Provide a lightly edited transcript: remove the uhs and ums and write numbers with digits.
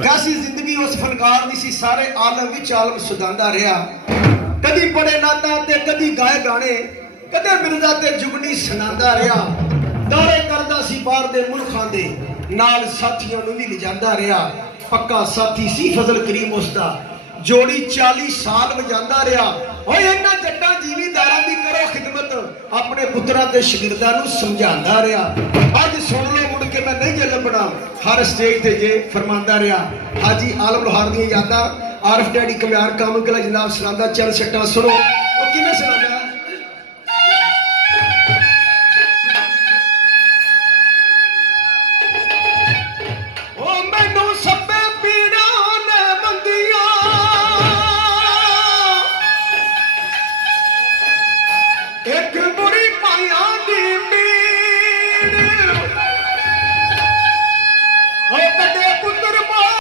ਵੈਸੀ ਜ਼ਿੰਦਗੀ ਉਸ ਫਨਕਾਰ ਦੀ ਸੀ, ਸਾਰੇ ਆਲਮ ਵਿੱਚ ਆਲਮ ਸੁਦਾਂਦਾ ਰਿਹਾ। ਕਦੀ ਪੜੇ ਨਾਤਾ ਤੇ ਕਦੀ ਗਾਏ ਗਾਣੇ, ਕਦੇ ਮਿਰਜ਼ਾ ਤੇ ਜੁਗਨੀ ਸੁਣਾਉਂਦਾ ਰਿਹਾ। ਦਾਰੇ ਕਰਦਾ ਸੀ ਬਾਹਰ ਦੇ ਮੁਲਕਾਂ ਦੇ, ਨਾਲ ਸਾਥੀਆਂ ਨੂੰ ਵੀ ਲਿਜਾਂਦਾ ਰਿਹਾ। ਪੱਕਾ ਸਾਥੀ ਸੀ ਫਜ਼ਲ ਕਰੀਮ ਉਸਦਾ, ਜੋੜੀ 40 ਸਾਲ ਵਜਾਂਦਾ ਰਿਹਾ। ਓਏ ਇਹਨਾਂ ਜੱਟਾਂ ਜ਼ਿਮੀਂਦਾਰਾਂ ਦੀ ਕਰੋ ਖਿਦਮਤ, ਆਪਣੇ ਪੁੱਤਰਾਂ ਤੇ ਸ਼ਾਗਿਰਦਾਂ ਨੂੰ ਸਮਝਾਉਂਦਾ ਰਿਹਾ। ਅੱਜ ਸੁਣ ਲਓ ਮੁੜ ਕੇ ਮੈਂ ਨਹੀਂ ਜੇ ਲੱਭਣਾ, ਹਰ ਸਟੇਜ ਤੇ ਜੇ ਫਰਮਾਂਦਾ ਰਿਹਾ। ਹਾਜੀ ਆਲਮ ਲੋਹਾਰ ਦੀਆਂ ਯਾਦਾਂ, ਆਰਫ ਡੈਡੀ ਕਮਿਆਰ ਕਾਮਲ ਕਲਾ ਜਨਾਬ ਸੁਣਾਉਂਦਾ। ਚੱਲ ਸੱਟਾਂ ਸੁਣੋ ਉਹ ਕਿਵੇਂ ਸੁਣਾ